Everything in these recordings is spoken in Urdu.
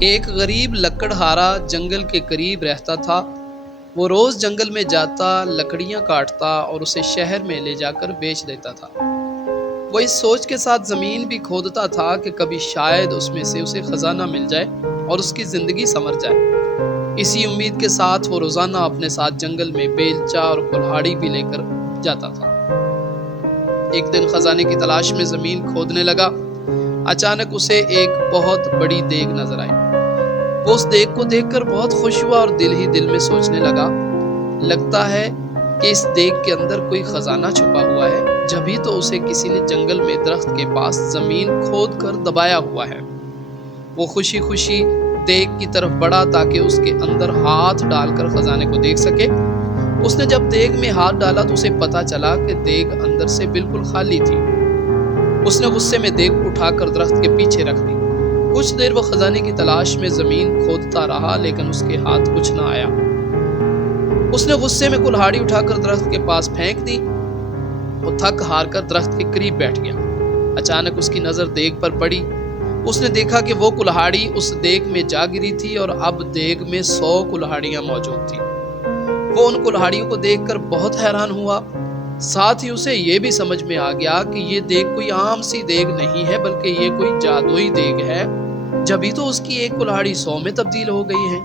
ایک غریب لکڑہارا جنگل کے قریب رہتا تھا۔ وہ روز جنگل میں جاتا، لکڑیاں کاٹتا اور اسے شہر میں لے جا کر بیچ دیتا تھا۔ وہ اس سوچ کے ساتھ زمین بھی کھودتا تھا کہ کبھی شاید اس میں سے اسے خزانہ مل جائے اور اس کی زندگی سنور جائے۔ اسی امید کے ساتھ وہ روزانہ اپنے ساتھ جنگل میں بیلچہ اور کلہاڑی بھی لے کر جاتا تھا۔ ایک دن خزانے کی تلاش میں زمین کھودنے لگا۔ اچانک اسے ایک بہت بڑی دیگ نظر آئی۔ وہ اس دیگ کو دیکھ کر بہت خوش ہوا اور دل ہی دل میں سوچنے لگا، لگتا ہے کہ اس دیگ کے اندر کوئی خزانہ چھپا ہوا ہے، جبھی تو اسے کسی نے جنگل میں درخت کے پاس زمین کھود کر دبایا ہوا ہے۔ وہ خوشی خوشی دیگ کی طرف بڑھا تاکہ اس کے اندر ہاتھ ڈال کر خزانے کو دیکھ سکے۔ اس نے جب دیگ میں ہاتھ ڈالا تو اسے پتا چلا کہ دیگ اندر سے بالکل خالی تھی۔ اس نے غصے میں دیگ اٹھا کر درخت کے پیچھے رکھ دی۔ کچھ دیر وہ خزانے کی تلاش میں زمین کھودتا رہا، لیکن اس کے ہاتھ کچھ نہ آیا۔ اس نے غصے میں کلہاڑی اٹھا کر درخت کے پاس پھینک دی۔ وہ تھک ہار کر درخت کے قریب بیٹھ گیا۔ اچانک اس کی نظر دیگ پر پڑی۔ اس نے دیکھا کہ وہ کلہاڑی اس دیگ میں جا گری تھی اور اب دیگ میں 100 کلہاڑیاں موجود تھیں۔ وہ ان کلہاڑیوں کو دیکھ کر بہت حیران ہوا۔ ساتھ ہی اسے یہ بھی سمجھ میں آ گیا کہ یہ دیگ کوئی عام سی دیگ نہیں ہے، بلکہ یہ کوئی جادوئی دیگ ہے، جبھی تو اس کی ایک کلہاڑی 100 میں تبدیل ہو گئی ہے۔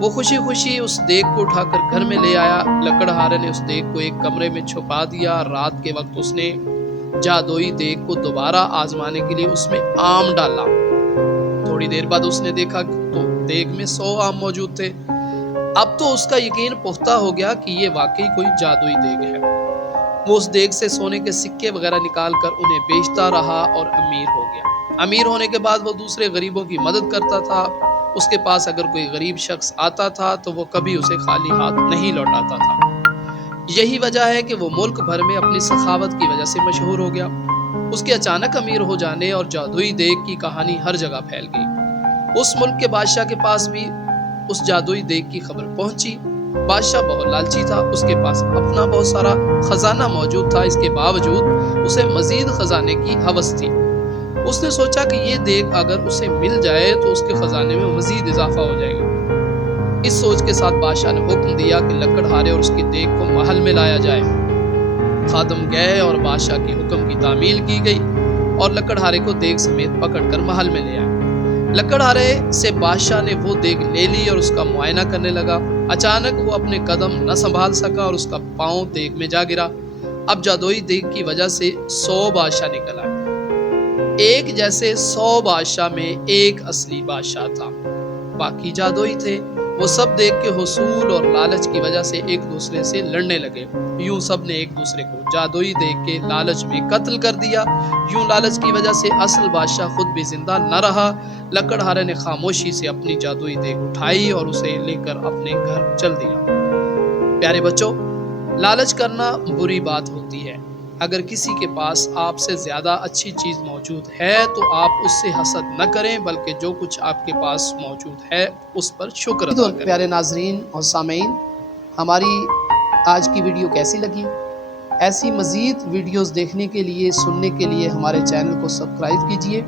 وہ خوشی خوشی اس دیگ کو اٹھا کر گھر میں لے آیا۔ لکڑہارے نے اس دیگ کو ایک کمرے میں چھپا دیا۔ رات کے وقت اس نے جادوئی دیگ کو دوبارہ آزمانے کے لیے اس میں آم ڈالا۔ تھوڑی دیر بعد اس نے دیکھا تو دیگ میں 100 آم موجود تھے۔ اب تو اس کا یقین پختہ ہو گیا کہ یہ واقعی کوئی جادوئی دیگ ہے۔ وہ اس دیگ سے سونے کے سکے وغیرہ نکال کر انہیں بیچتا رہا اور امیر ہو گیا۔ امیر ہونے کے بعد وہ دوسرے غریبوں کی مدد کرتا تھا۔ اس کے پاس اگر کوئی غریب شخص آتا تھا تو وہ کبھی اسے خالی ہاتھ نہیں لوٹاتا تھا۔ یہی وجہ ہے کہ وہ ملک بھر میں اپنی سخاوت کی وجہ سے مشہور ہو گیا۔ اس کے اچانک امیر ہو جانے اور جادوئی دیگ کی کہانی ہر جگہ پھیل گئی۔ اس ملک کے بادشاہ کے پاس بھی اس جادوئی دیگ کی خبر پہنچی۔ بادشاہ بہت لالچی تھا، اس کے پاس اپنا بہت سارا خزانہ موجود تھا، اس کے باوجود اسے مزید خزانے کی ہوس تھی۔ اس نے سوچا کہ یہ دیگ اگر اسے مل جائے تو اس کے خزانے میں مزید اضافہ ہو جائے گا۔ اس سوچ کے ساتھ بادشاہ نے حکم دیا کہ لکڑہارے اور اس کی دیگ کو محل میں لایا جائے۔ خادم گئے اور بادشاہ کے حکم کی تعمیل کی گئی اور لکڑہارے کو دیگ سمیت پکڑ کر محل میں لے آئے۔ لکڑہارے سے بادشاہ نے وہ دیگ لے لی اور اس کا معائنہ کرنے لگا۔ اچانک وہ اپنے قدم نہ سنبھال سکا اور اس کا پاؤں دیگ میں جا گرا۔ اب جادوئی دیگ کی وجہ سے 100 بادشاہ نکل آئے۔ ایک جیسے 100 بادشاہ میں ایک اصلی بادشاہ تھا، باقی جادوئی تھے۔ وہ سب دیگ کے حصول اور لالچ کی وجہ سے ایک دوسرے سے لڑنے لگے۔ یوں سب نے ایک دوسرے کو جادوئی دیگ کے لالچ میں قتل کر دیا۔ یوں لالچ کی وجہ سے اصل بادشاہ خود بھی زندہ نہ رہا۔ لکڑہارے نے خاموشی سے اپنی جادوئی دیگ اٹھائی اور اسے لے کر اپنے گھر چل دیا۔ پیارے بچوں، لالچ کرنا بری بات ہوتی ہے۔ اگر کسی کے پاس آپ سے زیادہ اچھی چیز موجود ہے تو آپ اس سے حسد نہ کریں، بلکہ جو کچھ آپ کے پاس موجود ہے اس پر شکر ادا کریں۔ پیارے ناظرین اور سامعین، ہماری آج کی ویڈیو کیسی لگی؟ ایسی مزید ویڈیوز دیکھنے کے لیے، سننے کے لیے ہمارے چینل کو سبسکرائب کیجیے،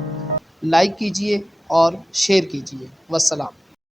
لائک کیجیے اور شیئر کیجیے۔ والسلام۔